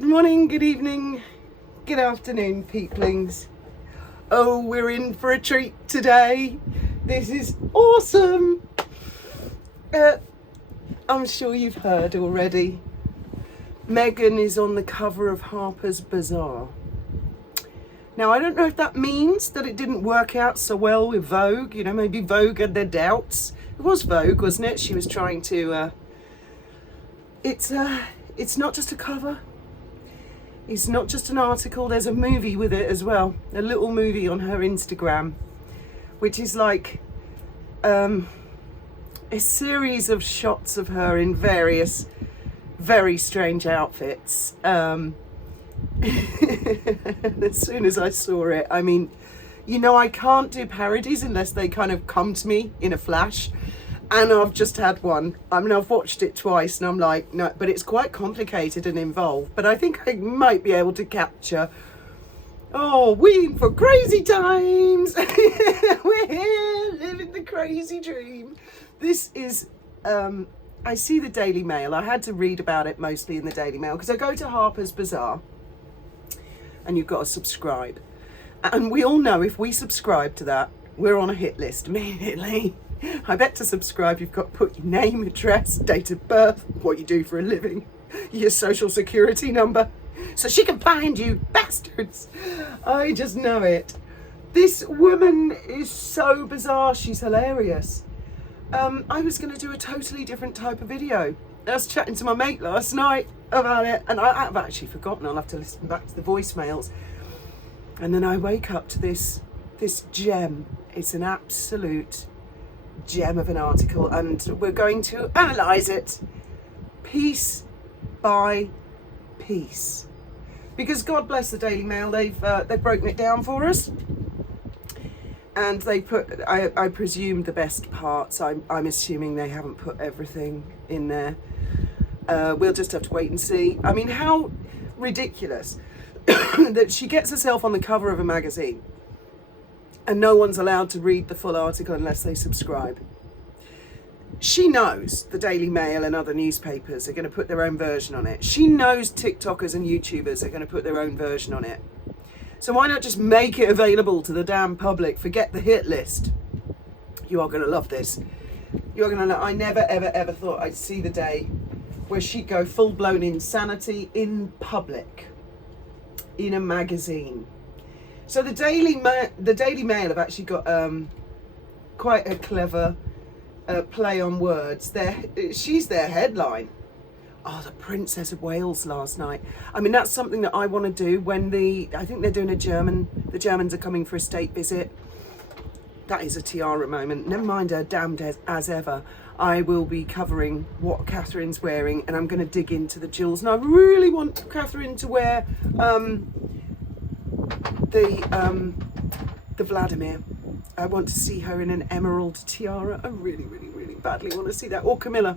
Good morning, good evening, good afternoon, peeplings. Oh, we're in for a treat today. This is awesome. I'm sure you've heard already. Meghan is on the cover of Harper's Bazaar. Now, I don't know if that means that it didn't work out so well with Vogue. You know, maybe Vogue had their doubts. It was Vogue, wasn't it? She was trying to... It's not just a cover. It's not just an article. There's a movie with it as well. A little movie on her Instagram, which is like a series of shots of her in various very strange outfits. As soon as I saw it, I mean, you know, I can't do parodies unless they kind of come to me in a flash. And I've just had one. I mean, I've watched it twice and I'm like, no, but it's quite complicated and involved. But I think I might be able to capture, we in for crazy times. We're here living the crazy dream. This is, I see the Daily Mail. I had to read about it mostly in the Daily Mail because I go to Harper's Bazaar and you've got to subscribe. And we all know if we subscribe to that, we're on a hit list immediately. I bet to subscribe you've got to put your name, address, date of birth, what you do for a living, your social security number, so she can find you, bastards. I just know it. This woman is so bizarre, she's hilarious. I was going to do a totally different type of video. I was chatting to my mate last night about it, and I've actually forgotten. I'll have to listen back to the voicemails. And then I wake up to this gem. It's an absolute gem of an article, and we're going to analyse it piece by piece, because God bless the Daily Mail, they've broken it down for us, and they put, I presume, the best parts. I'm assuming they haven't put everything in there. We'll just have to wait and see. I mean, how ridiculous that she gets herself on the cover of a magazine and no one's allowed to read the full article unless they subscribe. She knows the Daily Mail and other newspapers are going to put their own version on it. She knows TikTokers and YouTubers are going to put their own version on it. So why not just make it available to the damn public? Forget the hit list. You are going to love this. You're going to love. I never, ever, ever thought I'd see the day where she'd go full-blown insanity in public, in a magazine. So the Daily Mail have actually got quite a clever play on words. She's their headline. Oh, the Princess of Wales last night. I mean, that's something that I want to do when I think they're doing the Germans are coming for a state visit. That is a tiara moment. Never mind her damned as ever. I will be covering what Catherine's wearing, and I'm going to dig into the jewels. And I really want Catherine to wear the Vladimir. I want to see her in an emerald tiara. I really, really, really badly want to see that. Or Camilla.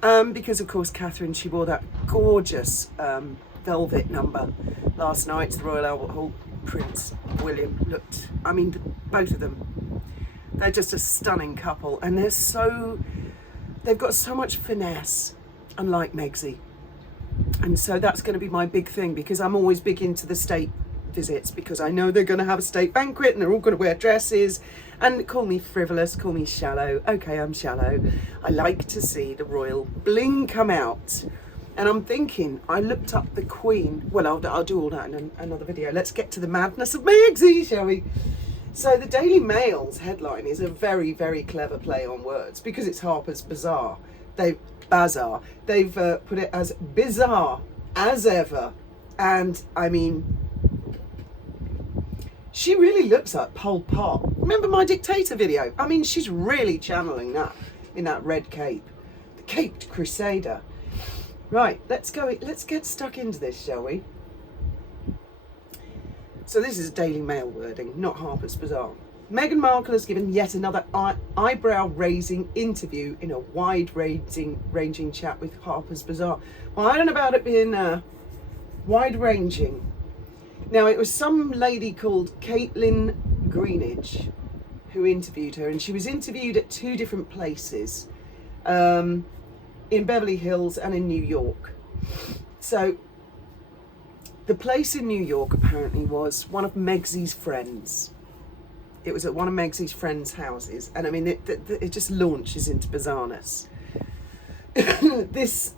Because of course Catherine, she wore that gorgeous velvet number last night to the Royal Albert Hall. Prince William looked, I mean, both of them, they're just a stunning couple, and they've got so much finesse, unlike Megxie. And so that's going to be my big thing, because I'm always big into the state visits, because I know they're going to have a state banquet and they're all going to wear dresses. And call me frivolous, call me shallow. Okay, I'm shallow. I like to see the royal bling come out. And I'm thinking, I looked up the Queen. Well, I'll do all that in another video. Let's get to the madness of Megxie, shall we? So the Daily Mail's headline is a very, very clever play on words, because it's Harper's Bazaar. Bazaar. They've put it as bizarre as ever. And I mean, she really looks like Pol Pot. Remember my dictator video? I mean, she's really channeling that in that red cape. The Caped Crusader. Right, let's get stuck into this, shall we? So this is Daily Mail wording, not Harper's Bazaar. Meghan Markle has given yet another eyebrow-raising interview in a wide-ranging chat with Harper's Bazaar. Well, I don't know about it being wide-ranging. Now, it was some lady called Caitlin Greenidge who interviewed her, and she was interviewed at two different places, in Beverly Hills and in New York. So The place in New York apparently was one of Megsy's friends. It was at one of Megsy's friends' houses, and I mean, it just launches into bizarreness. This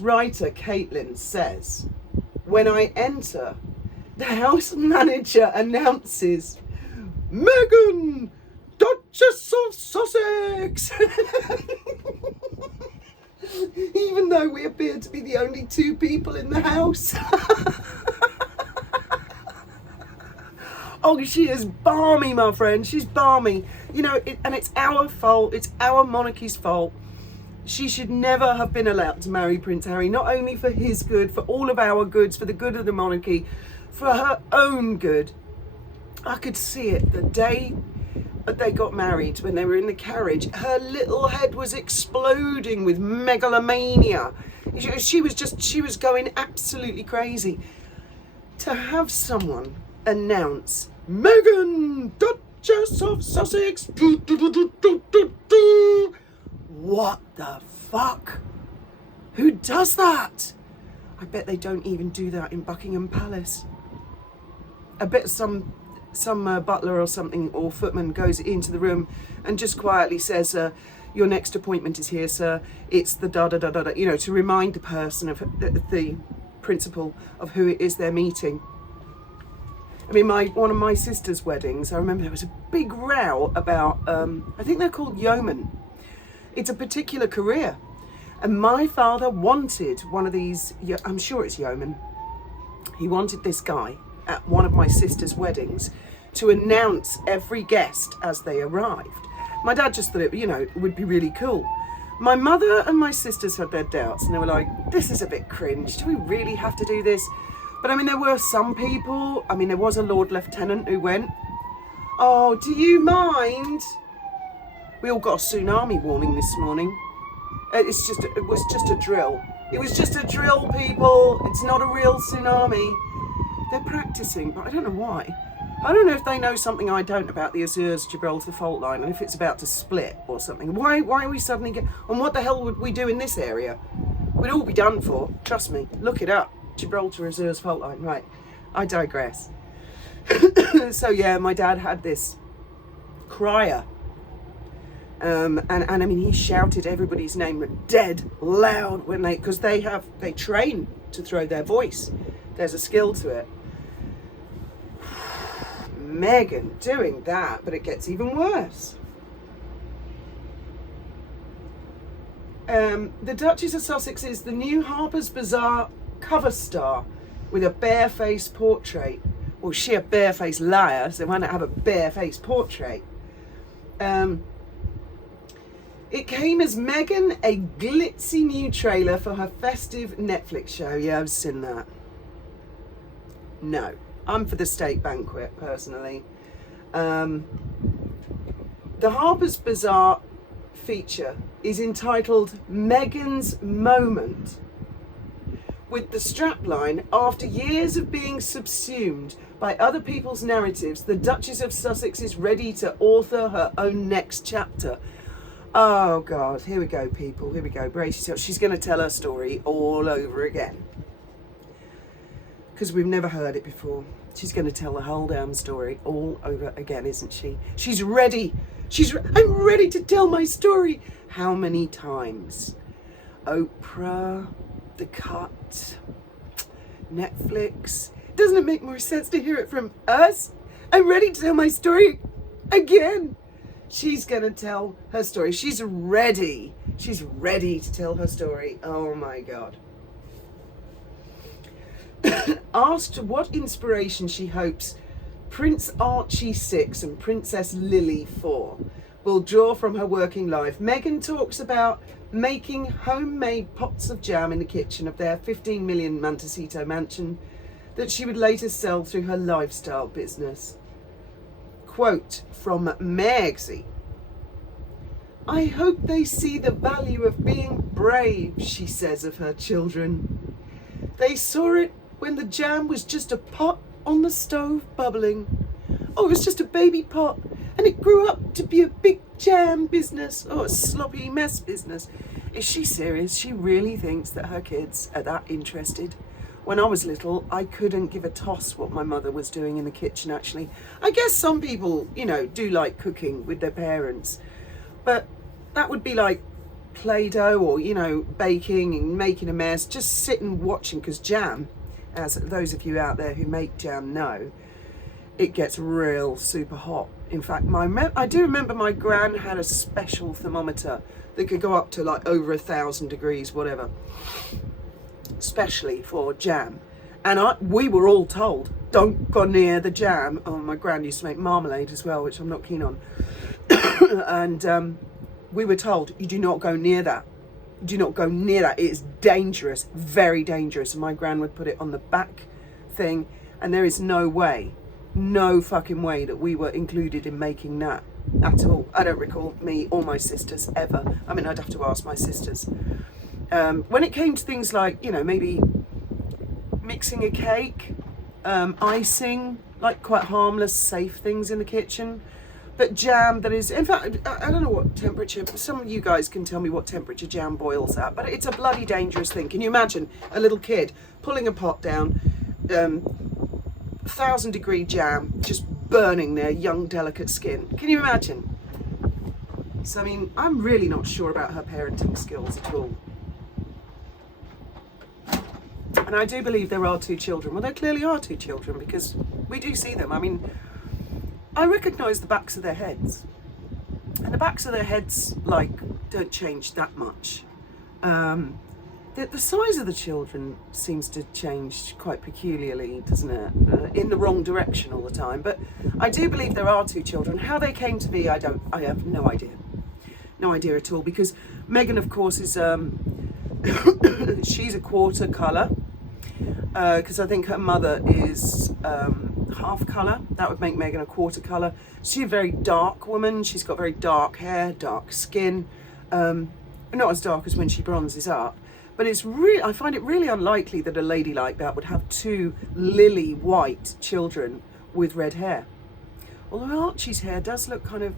writer, Caitlin, says, when I enter, the house manager announces, Meghan, Duchess of Sussex! Even though we appear to be the only two people in the house. Oh, she is balmy, my friend. She's balmy. You know, and it's our fault. It's our monarchy's fault. She should never have been allowed to marry Prince Harry, not only for his good, for all of our goods, for the good of the monarchy, for her own good. I could see it the day that they got married, when they were in the carriage. Her little head was exploding with megalomania. She was going absolutely crazy. To have someone announce, Meghan, Duchess of Sussex, what the fuck? Who does that? I bet they don't even do that in Buckingham Palace. I bet some butler or something, or footman, goes into the room and just quietly says, your next appointment is here, sir. It's the da-da-da-da-da, you know, to remind the person of the principle of who it is they're meeting. I mean, one of my sister's weddings, I remember there was a big row about, I think they're called yeomen. It's a particular career. And my father wanted one of these, I'm sure it's yeomen. He wanted this guy at one of my sister's weddings to announce every guest as they arrived. My dad just thought it would be really cool. My mother and my sisters had their doubts, and they were like, this is a bit cringe. Do we really have to do this? But I mean, there were some people. I mean, there was a Lord Lieutenant who went, oh, do you mind? We all got a tsunami warning this morning. It was just a drill. It was just a drill, people. It's not a real tsunami. They're practicing, but I don't know why. I don't know if they know something I don't about the Azores-Gibraltar fault line, and if it's about to split or something. Why are we suddenly and what the hell would we do in this area? We'd all be done for. Trust me. Look it up. Gibraltar Azores fault line. Right. I digress. So yeah, my dad had this crier. And I mean, he shouted everybody's name dead loud when because they train to throw their voice. There's a skill to it. Meghan doing that, but it gets even worse. The Duchess of Sussex is the new Harper's Bazaar cover star with a barefaced portrait. Well, she a barefaced liar, so why not have a barefaced portrait? It came as Meghan, a glitzy new trailer for her festive Netflix show. Yeah, I've seen that. No, I'm for the state banquet, personally. The Harper's Bazaar feature is entitled Meghan's Moment, with the strapline, after years of being subsumed by other people's narratives, the Duchess of Sussex is ready to author her own next chapter. Oh God, here we go, people, here we go, brace yourself. She's going to tell her story all over again, because we've never heard it before. She's going to tell the whole damn story all over again, isn't she? She's ready. I'm ready to tell my story. How many times? Oprah, The Cut, Netflix. Doesn't it make more sense to hear it from us? I'm ready to tell my story again. She's going to tell her story. She's ready. She's ready to tell her story. Oh my God. Asked what inspiration she hopes Prince Archie 6 and Princess Lily 4 will draw from her working life, Meghan talks about making homemade pots of jam in the kitchen of their 15 million Montecito mansion that she would later sell through her lifestyle business. Quote from Megsy. I hope they see the value of being brave, she says of her children. They saw it when the jam was just a pot on the stove bubbling. Oh, it was just a baby pot, and it grew up to be a big jam business, or a sloppy mess business. Is she serious? She really thinks that her kids are that interested? when I was little, I couldn't give a toss what my mother was doing in the kitchen, actually. I guess some people, you know, do like cooking with their parents, but that would be like Play-Doh or, you know, baking and making a mess, just sitting watching, because jam, as those of you out there who make jam know, it gets real super hot. In fact, I do remember my gran had a special thermometer that could go up to like over 1,000 degrees, whatever, especially for jam. And we were all told, don't go near the jam. Oh, my gran used to make marmalade as well, which I'm not keen on. And we were told, you do not go near that. Do not go near that. It is dangerous, very dangerous. And my gran would put it on the back thing, and there is no way, no fucking way that we were included in making that at all. I don't recall me or my sisters ever. I mean, I'd have to ask my sisters. When it came to things like, you know, maybe mixing a cake, icing, like quite harmless, safe things in the kitchen. But jam, that is, in fact, I don't know what temperature, some of you guys can tell me what temperature jam boils at, but it's a bloody dangerous thing. Can you imagine a little kid pulling a pot down, 1,000-degree jam, just burning their young, delicate skin? Can you imagine? So, I mean, I'm really not sure about her parenting skills at all. And I do believe there are 2 children. Well, there clearly are 2 children, because we do see them. I mean, I recognise the backs of their heads. And the backs of their heads, like, don't change that much. The size of the children seems to change quite peculiarly, doesn't it? In the wrong direction all the time. But I do believe there are 2 children. How they came to be, I have no idea. No idea at all. Because Megan, of course, is, she's a quarter colour. Because I think her mother is half colour. That would make Megan a quarter colour. She's a very dark woman. She's got very dark hair, dark skin. Not as dark as when she bronzes up. But it's really, I find it really unlikely that a lady like that would have 2 lily white children with red hair. Although Archie's hair does look kind of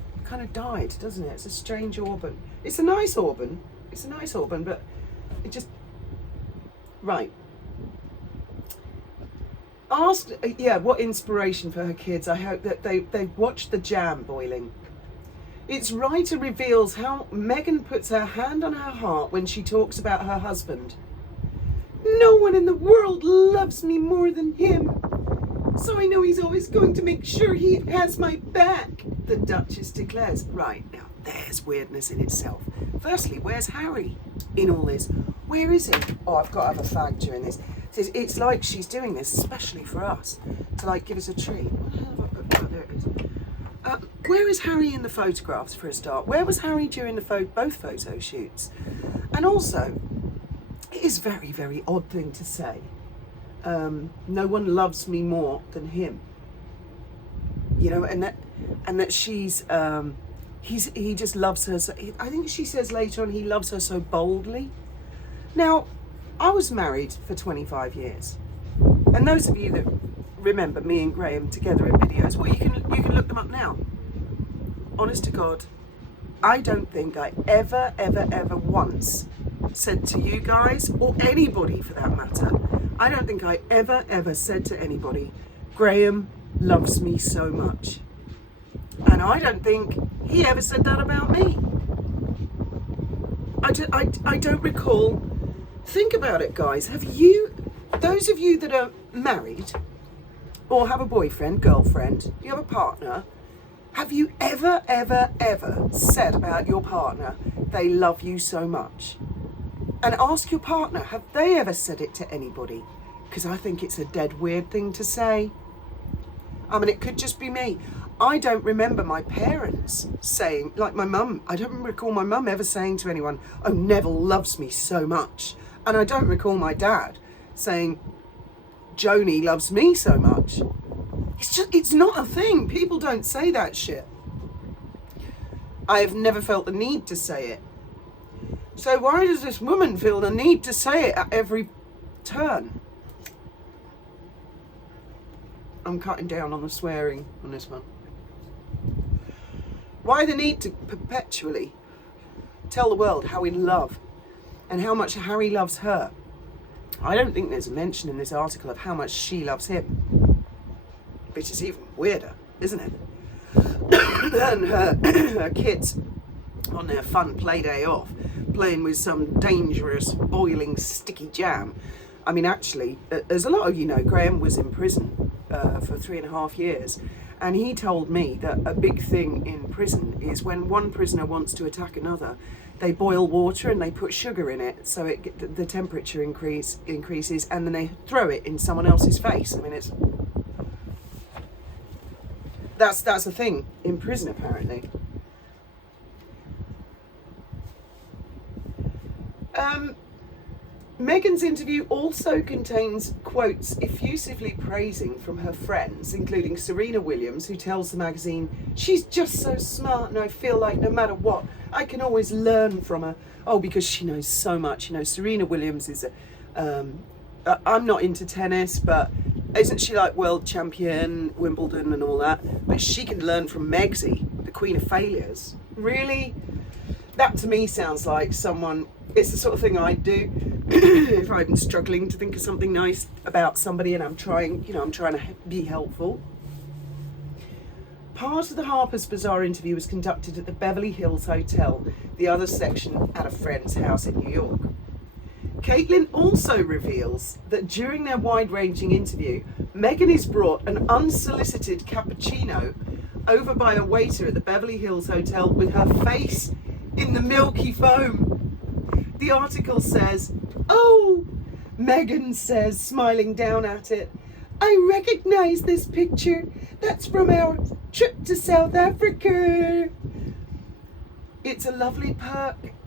dyed, doesn't it? It's a strange auburn. It's a nice auburn. It's a nice auburn, but it just, right. Asked, yeah, what inspiration for her kids. I hope that they've watched the jam boiling. Its writer reveals how Megan puts her hand on her heart when she talks about her husband. No one in the world loves me more than him, so I know he's always going to make sure he has my back, the Duchess declares. Right, now there's weirdness in itself. Firstly, where's Harry in all this? Where is he? Oh, I've got to have a fag during this. It's like she's doing this especially for us, to like give us a treat. Oh, there it is. Where is Harry in the photographs for a start? Where was Harry during both photo shoots? And also, it is a very, very odd thing to say. No one loves me more than him. You know, and that she's he just loves her. So, I think she says later on he loves her so boldly. Now, I was married for 25 years, and those of you that remember me and Graham together in videos, well, you can look them up now. Honest to God, I don't think I ever once said to you guys, or anybody for that matter, I don't think I ever said to anybody, Graham loves me so much. And I don't think he ever said that about me. I don't recall. Think about it, guys. Have you, those of you that are married or have a boyfriend, girlfriend, you have a partner, have you ever said about your partner, they love you so much? And ask your partner, have they ever said it to anybody? Because I think it's a dead weird thing to say. I mean, it could just be me. I don't remember my parents saying, like my mum, I don't recall my mum ever saying to anyone, oh, Neville loves me so much. And I don't recall my dad saying, Joni loves me so much. It's not a thing. People don't say that shit. I have never felt the need to say it. So why does this woman feel the need to say it at every turn? I'm cutting down on the swearing on this one. Why the need to perpetually tell the world how in love and how much Harry loves her? I don't think there's a mention in this article of how much she loves him, which is even weirder, isn't it? And her kids on their fun play day off, playing with some dangerous, boiling, sticky jam. I mean, actually, as a lot of you know, Graham was in prison for 3.5 years. And he told me that a big thing in prison is when one prisoner wants to attack another, they boil water and they put sugar in it so the temperature increases, and then they throw it in someone else's face. I mean, that's a thing in prison apparently. Meghan's interview also contains quotes effusively praising from her friends, including Serena Williams, who tells the magazine, "She's just so smart and I feel like no matter what, I can always learn from her." Oh, because she knows so much. You know, Serena Williams is I'm not into tennis, but isn't she like world champion, Wimbledon and all that? But she can learn from Megsy, the queen of failures. Really? That to me sounds like someone, it's the sort of thing I'd do if I'm struggling to think of something nice about somebody and I'm trying to be helpful. Part of the Harper's Bazaar interview was conducted at the Beverly Hills Hotel, the other section at a friend's house in New York. Caitlin also reveals that during their wide-ranging interview, Meghan is brought an unsolicited cappuccino over by a waiter at the Beverly Hills Hotel with her face in the milky foam. The article says, "Oh," Meghan says, smiling down at it, "I recognise this picture. That's from our trip to South Africa." It's a lovely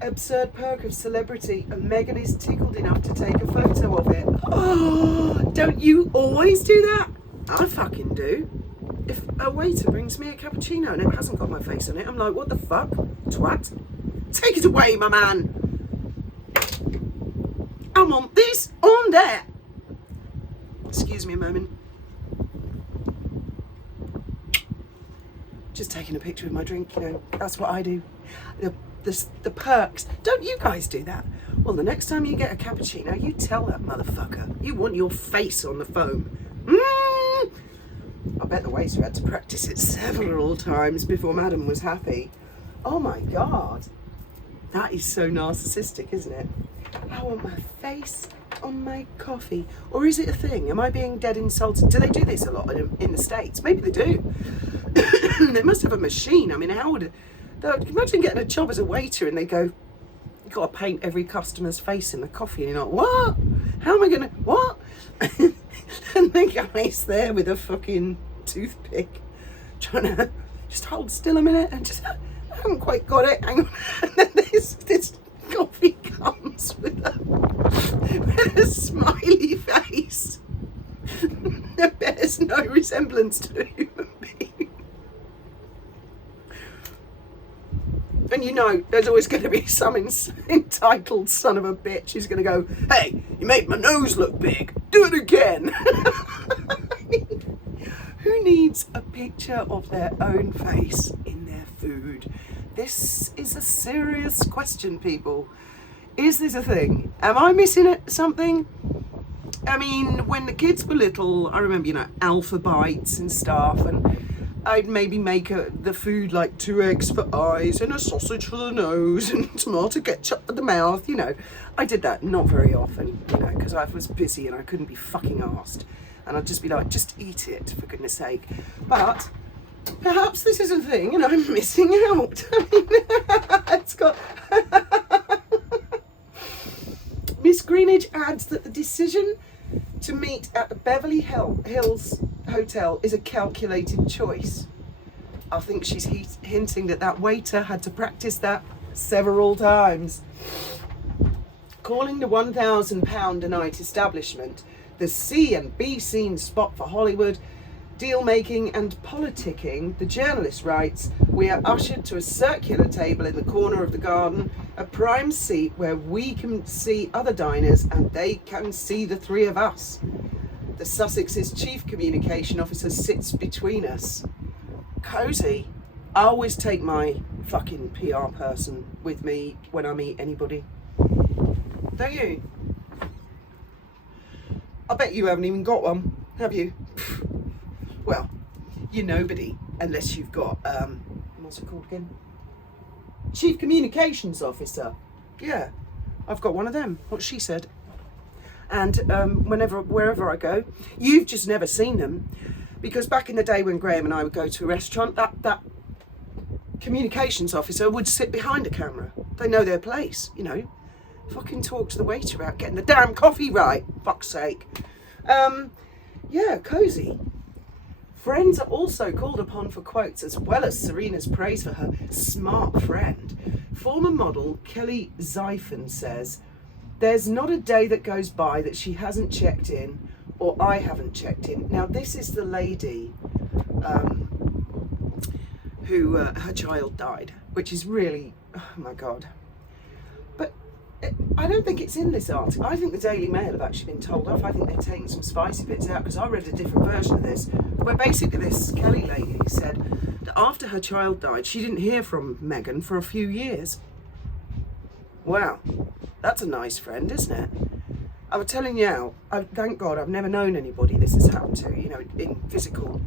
absurd perk of celebrity, and Meghan is tickled enough to take a photo of it. Oh, don't you always do that? I fucking do. If a waiter brings me a cappuccino and it hasn't got my face on it, I'm like, what the fuck? Twat. Take it away, my man. I want this on there. Excuse me a moment. Just taking a picture of my drink, you know, that's what I do. The perks. Don't you guys do that? Well, the next time you get a cappuccino, you tell that motherfucker you want your face on the foam. I bet the waiter had to practice it several times before Madam was happy. Oh my God. That is so narcissistic, isn't it? I want my face on my coffee. Or is it a thing? Am I being dead insulted? Do they do this a lot in the States? Maybe they do. They must have a machine. I mean, how would... Imagine getting a job as a waiter and they go, "You've got to paint every customer's face in the coffee." And you're like, what? How am I going to... What? And the guy's there with a fucking toothpick trying to just hold still a minute and just... I haven't quite got it. Hang on. And then this coffee comes with a smiley face that bears no resemblance to a human being. And you know, there's always going to be some entitled son of a bitch who's going to go, "Hey, you made my nose look big. Do it again." Who needs a picture of their own face in their food? This is a serious question, people. Is this a thing? Am I missing something? I mean, when the kids were little, I remember, you know, Alpha Bites and stuff, and I'd maybe make the food like 2 eggs for eyes and a sausage for the nose and tomato ketchup for the mouth, you know. I did that not very often, you know, because I was busy and I couldn't be fucking arsed. And I'd just be like, just eat it, for goodness sake. But perhaps this is a thing and I'm missing out. I mean, it's got... Miss Greenidge adds that the decision to meet at the Beverly Hills Hotel is a calculated choice. I think she's hinting that waiter had to practice that several times. Calling the £1,000 a night establishment the C and B scene spot for Hollywood, deal making and politicking, the journalist writes, "We are ushered to a circular table in the corner of the garden, a prime seat where we can see other diners and they can see the three of us. The Sussex's chief communication officer sits between us." Cozy. I always take my fucking PR person with me when I meet anybody. Don't you? I bet you haven't even got one, have you? Well, you're nobody unless you've got, what's it called again? Chief Communications Officer. Yeah, I've got one of them, what she said. And wherever I go, you've just never seen them. Because back in the day when Graham and I would go to a restaurant, that communications officer would sit behind a camera. They know their place, you know. Fucking talk to the waiter about getting the damn coffee right, fuck's sake. Yeah, cozy. Friends are also called upon for quotes as well as Serena's praise for her smart friend. Former model Kelly Zyphon says, "There's not a day that goes by that she hasn't checked in or I haven't checked in." Now this is the lady who her child died, which is really, oh my God. But I don't think it's in this article. I think the Daily Mail have actually been told off. I think they're taking some spicy bits out because I read a different version of this, where basically this Kelly lady said that after her child died, she didn't hear from Meghan for a few years. Wow, that's a nice friend, isn't it? I was telling you now, thank God I've never known anybody this has happened to, you know, in physical.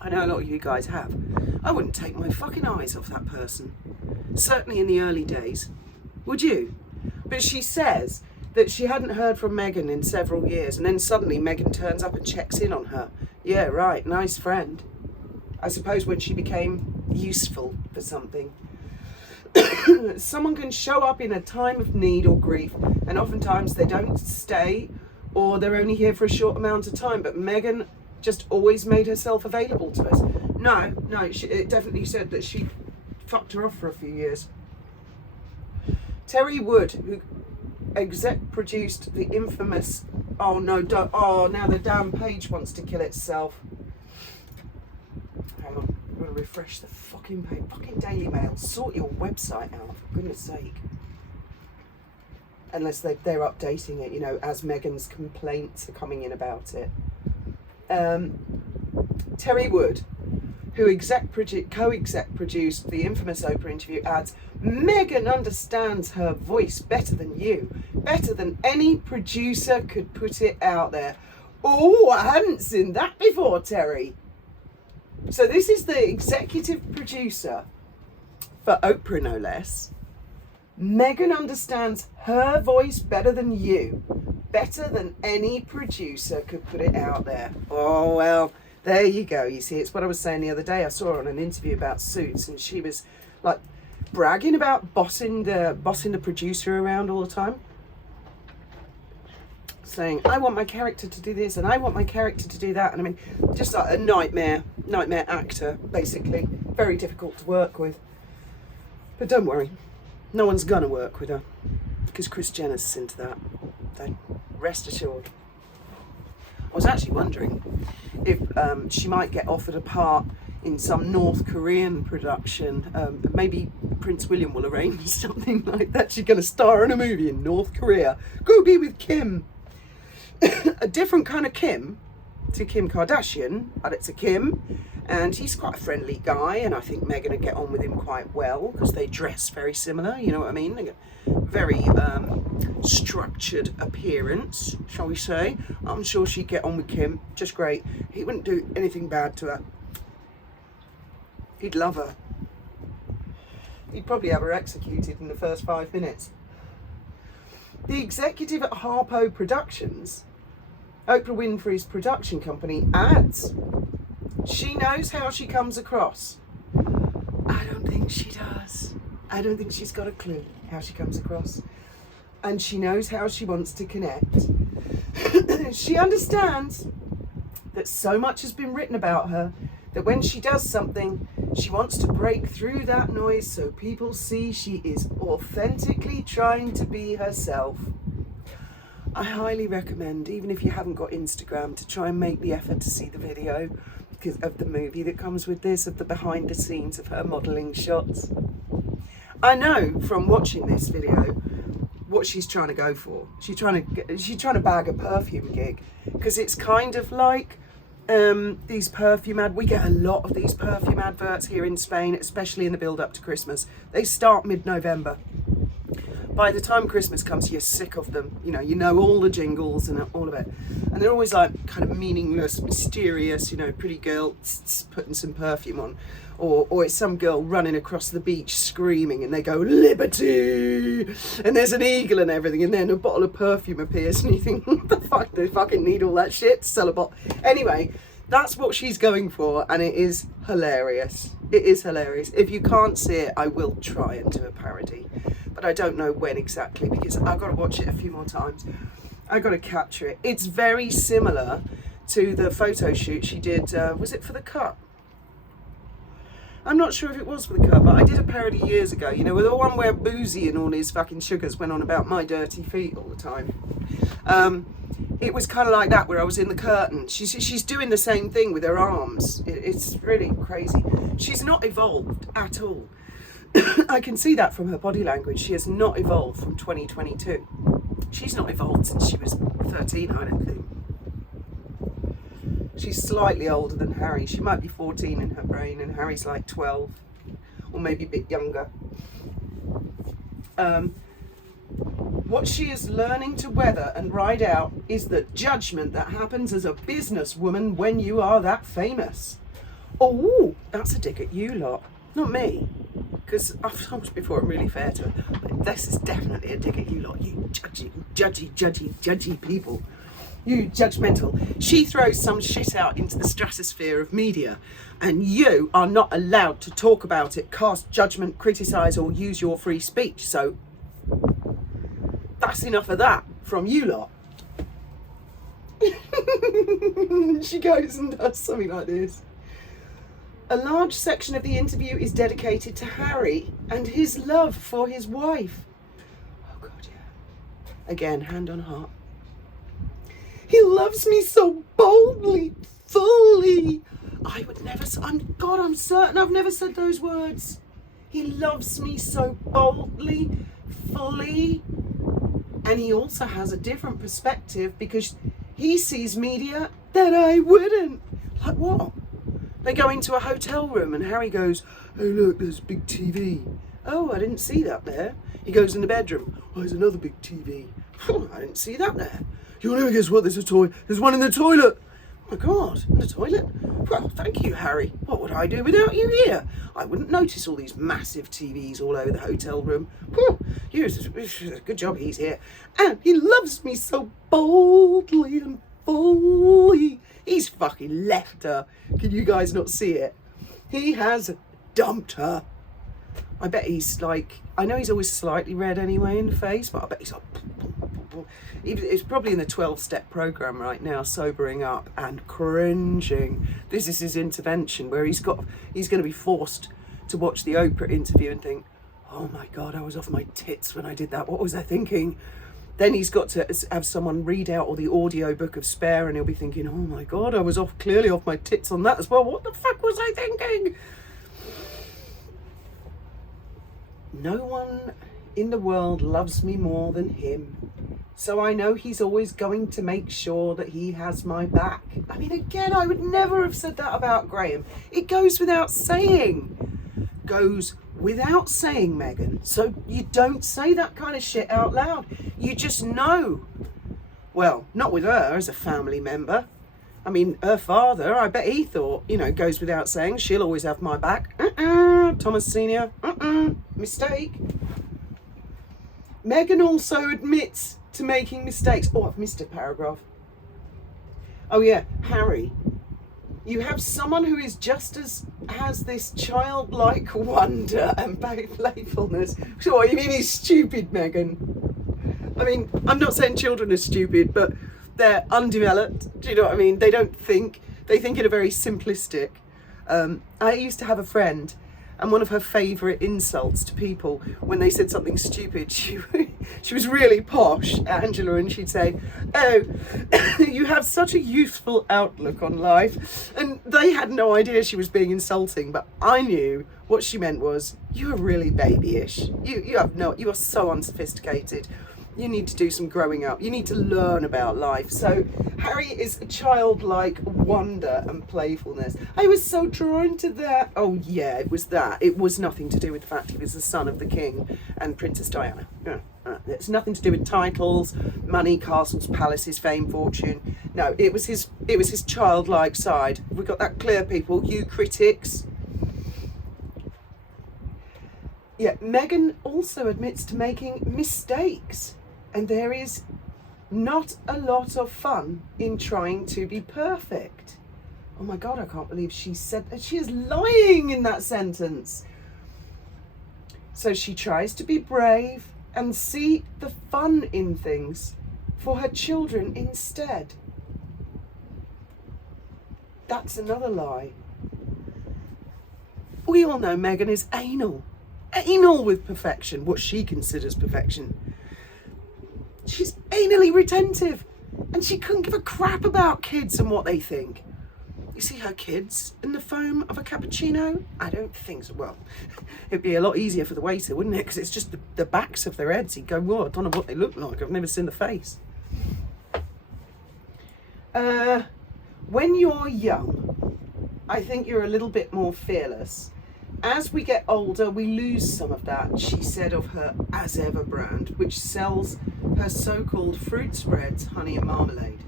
I know a lot of you guys have. I wouldn't take my fucking eyes off that person. Certainly in the early days. Would you? But she says that she hadn't heard from Meghan in several years, and then suddenly Meghan turns up and checks in on her. Yeah, right, nice friend. I suppose when she became useful for something. Someone can show up in a time of need or grief, and oftentimes they don't stay, or they're only here for a short amount of time. But Meghan just always made herself available to us. No, it definitely said that she fucked her off for a few years. Terry Wood, who exec produced the infamous, now the damn page wants to kill itself. Hang on, I'm going to refresh the fucking page. Fucking Daily Mail, sort your website out, for goodness sake. Unless they're updating it, you know, as Meghan's complaints are coming in about it. Terry Wood, who co-exec produced the infamous Oprah interview, adds, "Meghan understands her voice better than you, better than any producer could put it out there." Oh, I hadn't seen that before, Terry. So this is the executive producer for Oprah, no less. Meghan understands her voice better than you, better than any producer could put it out there. Oh, well, there you go. You see, it's what I was saying the other day. I saw her on an interview about Suits, and she was like bragging about bossing the producer around all the time, saying, "I want my character to do this, and I want my character to do that." And I mean, just like a nightmare actor, basically. Very difficult to work with. But don't worry, no one's gonna work with her because Kris Jenner's into that. Then rest assured. I was actually wondering if she might get offered a part in some North Korean production. Maybe Prince William will arrange something like that. She's going to star in a movie in North Korea. Go be with Kim. A different kind of Kim to Kim Kardashian, but it's a Kim, and he's quite a friendly guy, and I think Meghan will get on with him quite well because they dress very similar, you know what I mean? They get very structured appearance, shall we say. I'm sure she'd get on with Kim just great. He wouldn't do anything bad to her. He'd love her. He'd probably have her executed in the first 5 minutes. The executive at Harpo Productions, Oprah Winfrey's production company, adds she knows how she comes across. I don't think she does. I don't think she's got a clue how she comes across. And she knows how she wants to connect. She understands that so much has been written about her that when she does something, she wants to break through that noise so people see she is authentically trying to be herself. I highly recommend, even if you haven't got Instagram, to try and make the effort to see the video because of the movie that comes with this, of the behind the scenes of her modelling shots. I know from watching this video what she's trying to go for. She's trying to bag a perfume gig because it's kind of like these perfume we get a lot of these perfume adverts here in Spain, especially in the build up to Christmas. They start mid-November. by the time Christmas comes, you're sick of them. You know all the jingles and all of it. And they're always like kind of meaningless, mysterious, pretty girl putting some perfume on. Or it's some girl running across the beach screaming and they go, liberty! And there's an eagle and everything, and then a bottle of perfume appears and you think, what the fuck, they fucking need all that shit to sell a bottle. Anyway, that's what she's going for, and it is hilarious. It is hilarious. If you can't see it, I will try and do a parody. But I don't know when exactly, because I've got to watch it a few more times. I've got to capture it. It's very similar to the photo shoot she did, was it for the Cup? I'm not sure if it was for the Cup, but I did a parody years ago, with the one where Boozy and all his fucking sugars went on about my dirty feet all the time. It was kind of like that, where I was in the curtain. She's doing the same thing with her arms. It's really crazy. She's not evolved at all. I can see that from her body language. She has not evolved from 2022. She's not evolved since she was 13, I don't think. She's slightly older than Harry. She might be 14 in her brain, and Harry's like 12, or maybe a bit younger. What she is learning to weather and ride out is the judgment that happens as a businesswoman when you are that famous. Oh, that's a dig at you lot, not me. Because I've told before, I'm really fair to her. But this is definitely a dig at you lot, you judgy people. You judgmental. She throws some shit out into the stratosphere of media, and you are not allowed to talk about it, cast judgment, criticise, or use your free speech. So that's enough of that from you lot. She goes and does something like this. A large section of the interview is dedicated to Harry and his love for his wife. Oh God, yeah. Again, hand on heart. He loves me so boldly, fully. I would never, I'm certain I've never said those words. He loves me so boldly, fully. And he also has a different perspective because he sees media that I wouldn't. Like what? They go into a hotel room and Harry goes, oh look, there's a big TV. Oh, I didn't see that there. He goes in the bedroom. Oh, there's another big TV. Oh, I didn't see that there. You'll never guess what, there's one in the toilet. Oh my God, in the toilet? Well, thank you, Harry. What would I do without you here? I wouldn't notice all these massive TVs all over the hotel room. Oh, good job he's here. And he loves me so boldly and fully. He's fucking left her. Can you guys not see it? He has dumped her. I bet he's like, I know he's always slightly red anyway in the face, but I bet he's like, it's probably in the 12-step program right now, sobering up and cringing. This is his intervention where he's going to be forced to watch the Oprah interview and think, oh my God, I was off my tits when I did that. What was I thinking? Then he's got to have someone read out all the audio book of Spare, and he'll be thinking, oh my God, I was clearly off my tits on that as well. What the fuck was I thinking? No one in the world loves me more than him. So I know he's always going to make sure that he has my back. I mean, again, I would never have said that about Graham. It goes without saying. Goes without saying, Megan. So you don't say that kind of shit out loud. You just know. Well, not with her as a family member. I mean, her father, I bet he thought, goes without saying, she'll always have my back. Thomas Senior, mistake. Megan also admits to making mistakes. Oh, I've missed a paragraph. Oh yeah, Harry. You have someone who is has this childlike wonder and playfulness. So what, you mean he's stupid, Megan? I mean, I'm not saying children are stupid, but they're undeveloped. Do you know what I mean? They don't think. They think in a very simplistic. I used to have a friend, and one of her favourite insults to people when they said something stupid, she was really posh, Angela, and she'd say, oh, you have such a youthful outlook on life. And they had no idea she was being insulting, but I knew what she meant was, you are really babyish. You are so unsophisticated. You need to do some growing up. You need to learn about life. So Harry is a childlike wonder and playfulness. I was so drawn to that. Oh yeah, it was that. It was nothing to do with the fact he was the son of the king and Princess Diana. It's nothing to do with titles, money, castles, palaces, fame, fortune. No, it was his childlike side. We got that clear, people. You critics. Yeah, Meghan also admits to making mistakes, and there is not a lot of fun in trying to be perfect. Oh my God, I can't believe she said that. She is lying in that sentence. So she tries to be brave and see the fun in things for her children instead. That's another lie. We all know Meghan is anal with perfection, what she considers perfection. She's anally retentive, and she couldn't give a crap about kids and what they think. You see her kids in the foam of a cappuccino? I don't think so. Well, it'd be a lot easier for the waiter, wouldn't it? Because it's just the backs of their heads. He'd go, well, I don't know what they look like. I've never seen the face. When you're young, I think you're a little bit more fearless. As we get older, we lose some of that, she said of her As Ever brand, which sells her so-called fruit spreads, honey and marmalade.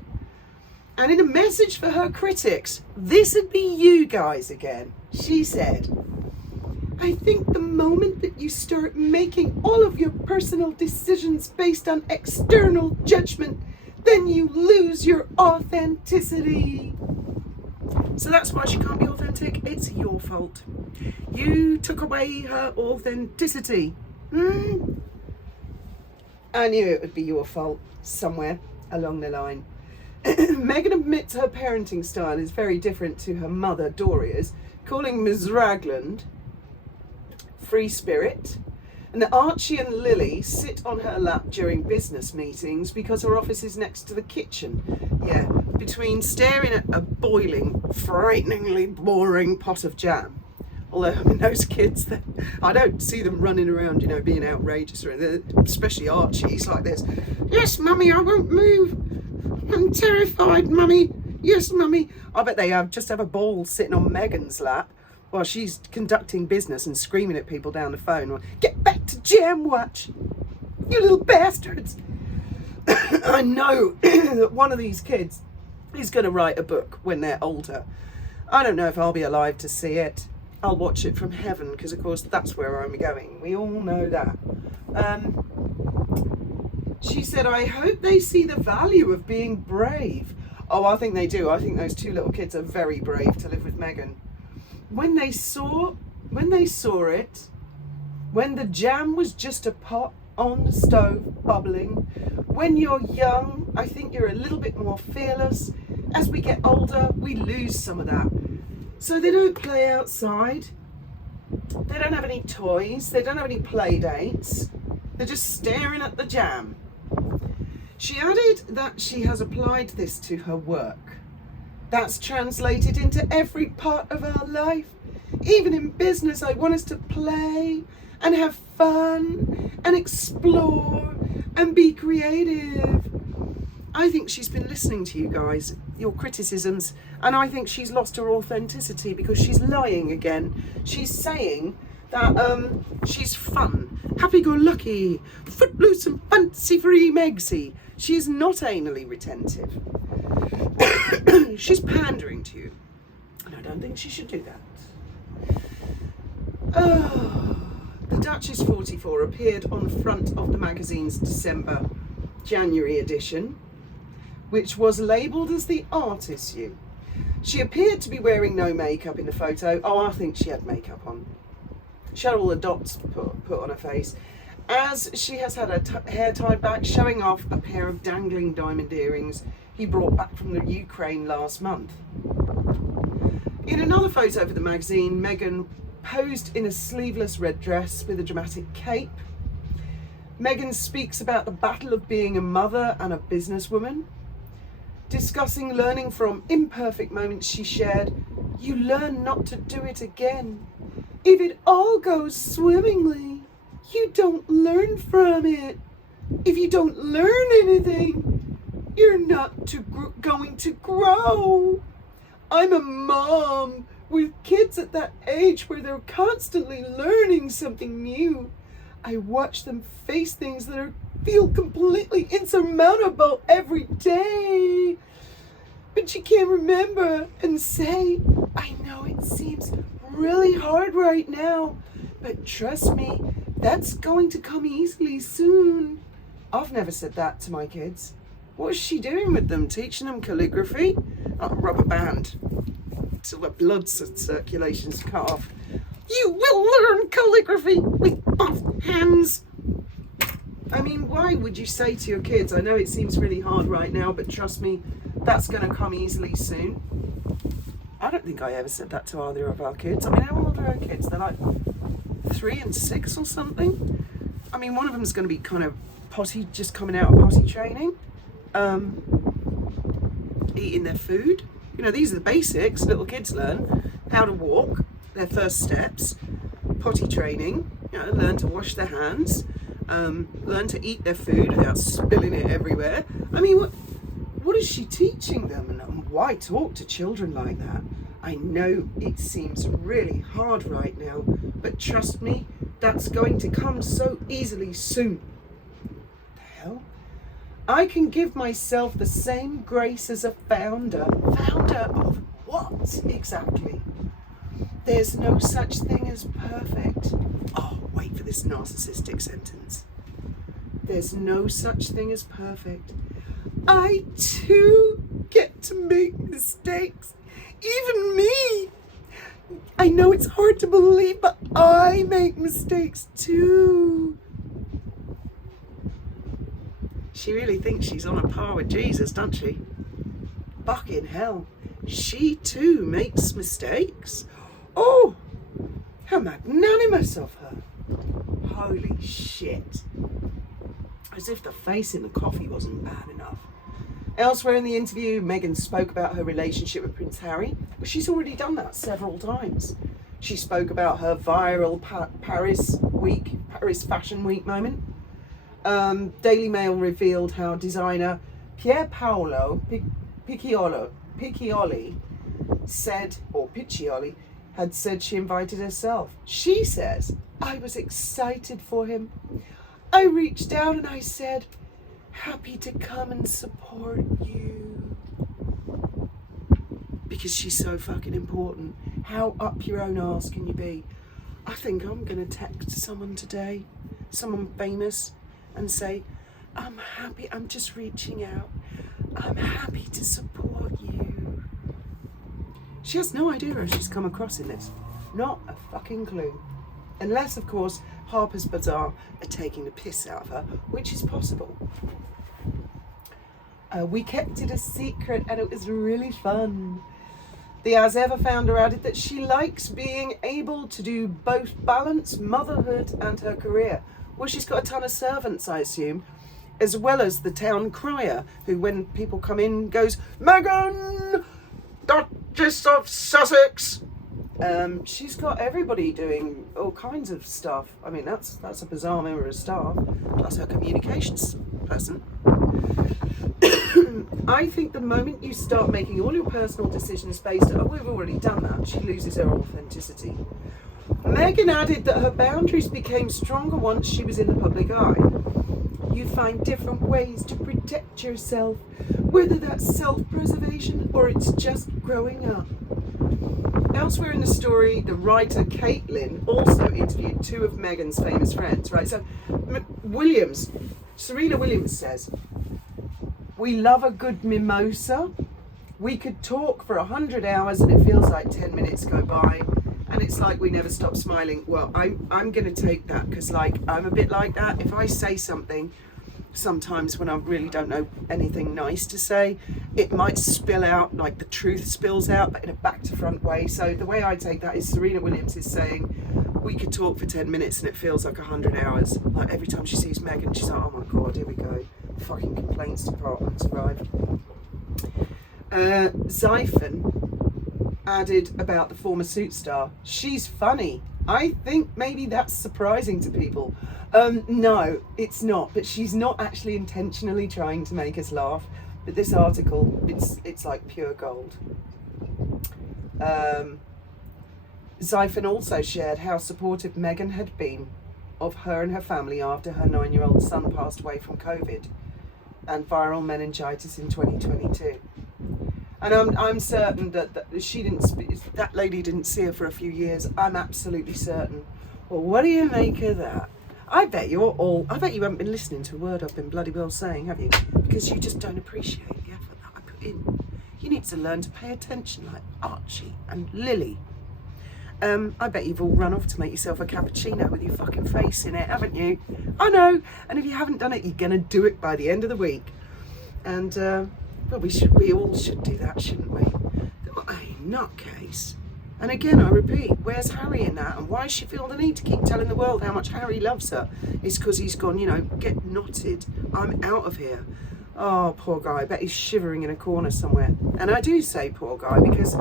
And in a message for her critics, this'd be you guys again, she said, I think the moment that you start making all of your personal decisions based on external judgment, then you lose your authenticity. So that's why she can't be authentic. It's your fault. You took away her authenticity. I knew it would be your fault somewhere along the line. Meghan admits her parenting style is very different to her mother, Doria's, calling Ms. Ragland free spirit. And that Archie and Lily sit on her lap during business meetings because her office is next to the kitchen. Yeah, between staring at a boiling, frighteningly boring pot of jam. Although, I mean, those kids, I don't see them running around, being outrageous or anything, especially Archie. He's like this. Yes, Mummy, I won't move. I'm terrified, Mummy. Yes, Mummy. I bet they just have a ball sitting on Meghan's lap while she's conducting business and screaming at people down the phone. Get back to Jam Watch, you little bastards. I know that one of these kids is going to write a book when they're older. I don't know if I'll be alive to see it. I'll watch it from heaven because, of course, that's where I'm going. We all know that. She said, I hope they see the value of being brave. Oh, I think they do. I think those two little kids are very brave to live with Meghan. When they saw it, when the jam was just a pot on the stove bubbling, when you're young, I think you're a little bit more fearless. As we get older, we lose some of that. So they don't play outside. They don't have any toys. They don't have any play dates. They're just staring at the jam. She added that she has applied this to her work. That's translated into every part of our life. Even in business, I want us to play and have fun and explore and be creative. I think she's been listening to you guys, your criticisms, and I think she's lost her authenticity because she's lying again. She's saying that she's fun, happy-go-lucky, footloose and fancy-free Megsy. She is not anally retentive. She's pandering to you, and I don't think she should do that. Oh, the Duchess 44 appeared on the front of the magazine's January edition, which was labelled as the art issue. She appeared to be wearing no makeup in the photo. Oh, I think she had makeup on. She had all the dots put on her face, as she has had her hair tied back, showing off a pair of dangling diamond earrings he brought back from the Ukraine last month. In another photo for the magazine, Meghan posed in a sleeveless red dress with a dramatic cape. Meghan speaks about the battle of being a mother and a businesswoman. Discussing learning from imperfect moments, she shared, you learn not to do it again. If it all goes swimmingly, you don't learn from it. If you don't learn anything, you're not going to grow. I'm a mom with kids at that age where they're constantly learning something new. I watch them face things that feel completely insurmountable every day. But you can't remember and say, I know it seems really hard right now, but trust me, that's going to come easily soon. I've never said that to my kids. What is she doing with them? Teaching them calligraphy? A rubber band. Till the blood circulation's cut off. You will learn calligraphy with both hands. I mean, why would you say to your kids, I know it seems really hard right now, but trust me, that's going to come easily soon? I don't think I ever said that to either of our kids. I mean, how old are our kids? They're like 3 and 6 or something. I mean, one of them's going to be kind of just coming out of potty training. Eating their food. You know, these are the basics little kids learn. How to walk, their first steps, potty training, you know, learn to wash their hands, learn to eat their food without spilling it everywhere. I mean, what is she teaching them, and why talk to children like that? I know it seems really hard right now, but trust me, that's going to come so easily soon. The hell? I can give myself the same grace as a founder. Founder of what exactly? There's no such thing as perfect. Oh, wait for this narcissistic sentence. There's no such thing as perfect. I too get to make mistakes. Even me. I know it's hard to believe, but I make mistakes too. She really thinks she's on a par with Jesus, doesn't she? Fucking hell. She too makes mistakes. Oh, how magnanimous of her. Holy shit. As if the face in the coffee wasn't bad enough. Elsewhere in the interview, Meghan spoke about her relationship with Prince Harry, but she's already done that several times. She spoke about her viral Paris Fashion Week moment. Daily Mail revealed how designer Pier Paolo Piccioli had said she invited herself. She says, I was excited for him. I reached out and I said, happy to come and support you. Because she's so fucking important. How up your own arse can you be? I think I'm going to text someone today, someone famous, and say, I'm happy, I'm just reaching out. I'm happy to support you. She has no idea how she's come across in this. Not a fucking clue. Unless, of course, Harper's Bazaar are taking the piss out of her, which is possible. We kept it a secret and it was really fun. The As Ever founder added that she likes being able to do both balance motherhood and her career. Well, she's got a ton of servants, I assume, as well as the town crier, who, when people come in, goes, Meghan, Duchess of Sussex. She's got everybody doing all kinds of stuff. I mean, that's a bizarre member of staff, plus her communications person. I think the moment you start making all your personal decisions based on, we've already done that, she loses her authenticity. Meghan added that her boundaries became stronger once she was in the public eye. You find different ways to protect yourself, whether that's self-preservation or it's just growing up. Elsewhere in the story, the writer Caitlin also interviewed two of Meghan's famous friends, right? So Serena Williams says, we love a good mimosa. We could talk for 100 hours and it feels like 10 minutes go by. And it's like we never stop smiling. Well, I'm going to take that because, like, I'm a bit like that. If I say something, sometimes when I really don't know anything nice to say, it might spill out, like the truth spills out, but in a back to front way. So the way I take that is Serena Williams is saying, we could talk for 10 minutes and it feels like 100 hours. Like every time she sees Meghan, she's like, oh my God, here we go. The fucking complaints department's arrived. Zyphon added about the former Suit star, she's funny. I think maybe that's surprising to people. No, it's not. But she's not actually intentionally trying to make us laugh. But this article, it's like pure gold. Zyphon also shared how supportive Meghan had been of her and her family after her 9-year-old son passed away from COVID and viral meningitis in 2022. And I'm certain that that lady didn't see her for a few years. I'm absolutely certain. Well, what do you make of that? I bet you haven't been listening to a word I've been bloody well saying, have you? Because you just don't appreciate the effort that I put in. You need to learn to pay attention like Archie and Lily. I bet you've all run off to make yourself a cappuccino with your fucking face in it, haven't you? I know. And if you haven't done it, you're going to do it by the end of the week. And, well, we all should do that, shouldn't we? Hey, nutcase. And again, I repeat, where's Harry in that? And why does she feel the need to keep telling the world how much Harry loves her? It's because he's gone, get knotted. I'm out of here. Oh, poor guy. I bet he's shivering in a corner somewhere. And I do say poor guy because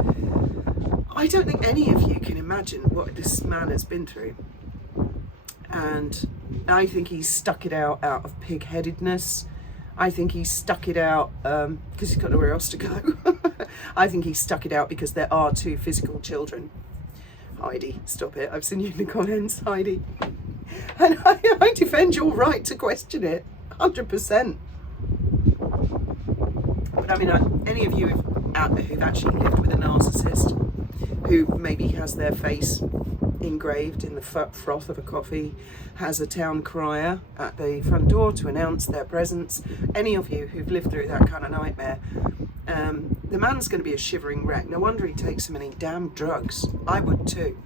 I don't think any of you can imagine what this man has been through. And I think he's stuck it out of pig-headedness. I think he's stuck it out because he's got nowhere else to go. I think he's stuck it out because there are 2 physical children. Heidi, stop it. I've seen you in the comments, Heidi. And I defend your right to question it, 100%. But I mean, any of you out there who've actually lived with a narcissist, who maybe has their face engraved in the froth of a coffee, has a town crier at the front door to announce their presence, any of you who've lived through that kind of nightmare, the man's going to be a shivering wreck. No wonder he takes so many damn drugs. I would too.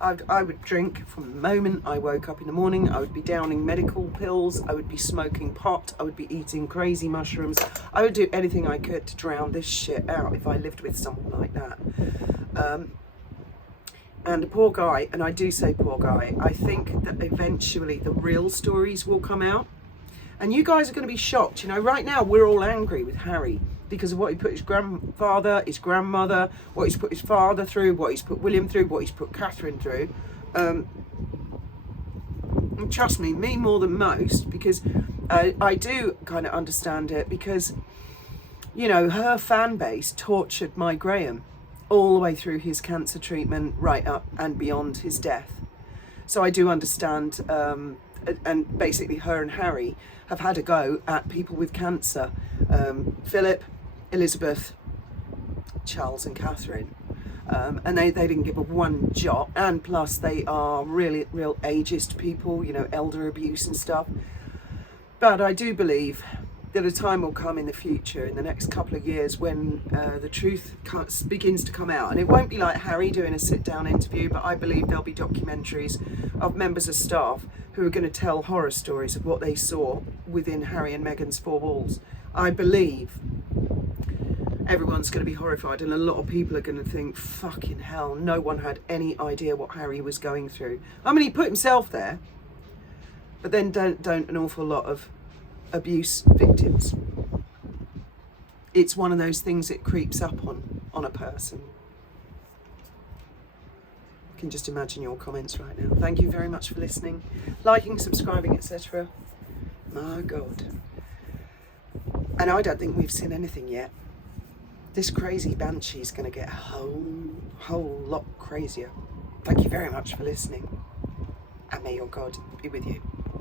I would drink from the moment I woke up in the morning. I would be downing medical pills. I would be smoking pot. I would be eating crazy mushrooms. I would do anything I could to drown this shit out if I lived with someone like that. And a poor guy, and I do say poor guy, I think that eventually the real stories will come out. And you guys are going to be shocked. Right now we're all angry with Harry because of what he put his grandfather, his grandmother, what he's put his father through, what he's put William through, what he's put Catherine through. And trust me more than most, because I do kind of understand it, because, her fan base tortured my Graham all the way through his cancer treatment, right up and beyond his death. So I do understand, and basically her and Harry have had a go at people with cancer. Philip, Elizabeth, Charles and Catherine. And they didn't give a one jot, and plus they are really real ageist people, elder abuse and stuff. But I do believe that a time will come in the future, in the next couple of years, when the truth begins to come out. And it won't be like Harry doing a sit-down interview, but I believe there'll be documentaries of members of staff who are going to tell horror stories of what they saw within Harry and Meghan's 4 walls. I believe everyone's going to be horrified, and a lot of people are going to think, fucking hell, no one had any idea what Harry was going through. I mean, he put himself there, but then don't an awful lot of abuse victims. It's one of those things that creeps up on a person. I can just imagine your comments right now. Thank you very much for listening, liking, subscribing, etc. My God. And I don't think we've seen anything yet. This crazy banshee's going to get a whole lot crazier. Thank you very much for listening, and may your God be with you.